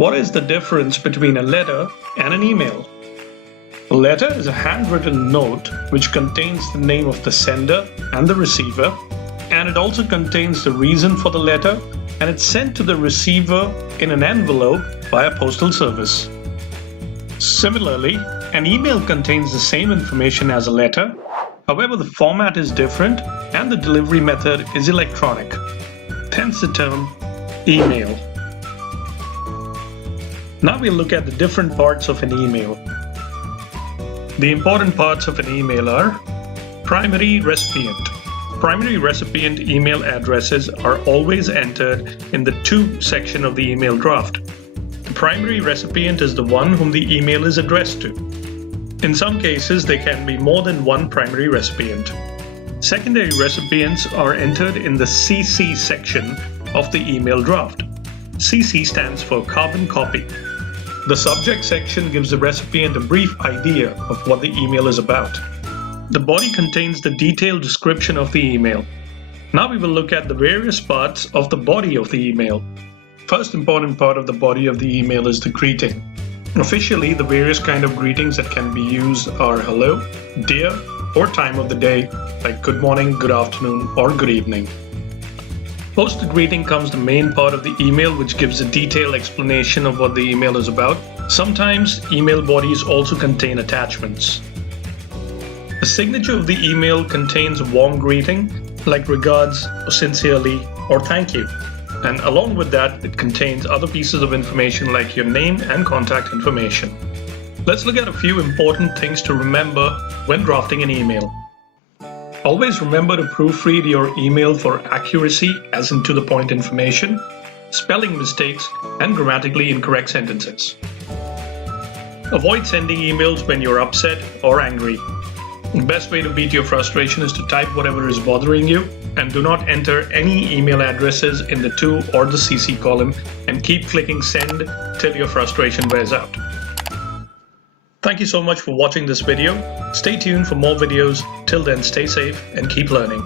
What is the difference between a letter and an email? A letter is a handwritten note which contains the name of the sender and the receiver, and it also contains the reason for the letter, and it's sent to the receiver in an envelope via postal service. Similarly, an email contains the same information as a letter, however the format is different and the delivery method is electronic, hence the term email. Now we'll look at the different parts of an email. The important parts of an email are primary recipient. Primary recipient email addresses are always entered in the To section of the email draft. The primary recipient is the one whom the email is addressed to. In some cases, there can be more than one primary recipient. Secondary recipients are entered in the CC section of the email draft. CC stands for carbon copy. The subject section gives the recipient a brief idea of what the email is about. The body contains the detailed description of the email. Now we will look at the various parts of the body of the email. First important part of the body of the email is the greeting. Officially, the various kind of greetings that can be used are hello, dear, or time of the day, like good morning, good afternoon, or good evening. Post the greeting comes the main part of the email, which gives a detailed explanation of what the email is about. Sometimes email bodies also contain attachments. The signature of the email contains a warm greeting, like regards, or sincerely, or thank you. And along with that, it contains other pieces of information like your name and contact information. Let's look at a few important things to remember when drafting an email. Always remember to proofread your email for accuracy, as in to-the-point information, spelling mistakes, and grammatically incorrect sentences. Avoid sending emails when you're upset or angry. The best way to beat your frustration is to type whatever is bothering you, and do not enter any email addresses in the To or the CC column, and keep clicking send till your frustration wears out. Thank you so much for watching this video. Stay tuned for more videos. Till then, stay safe and keep learning.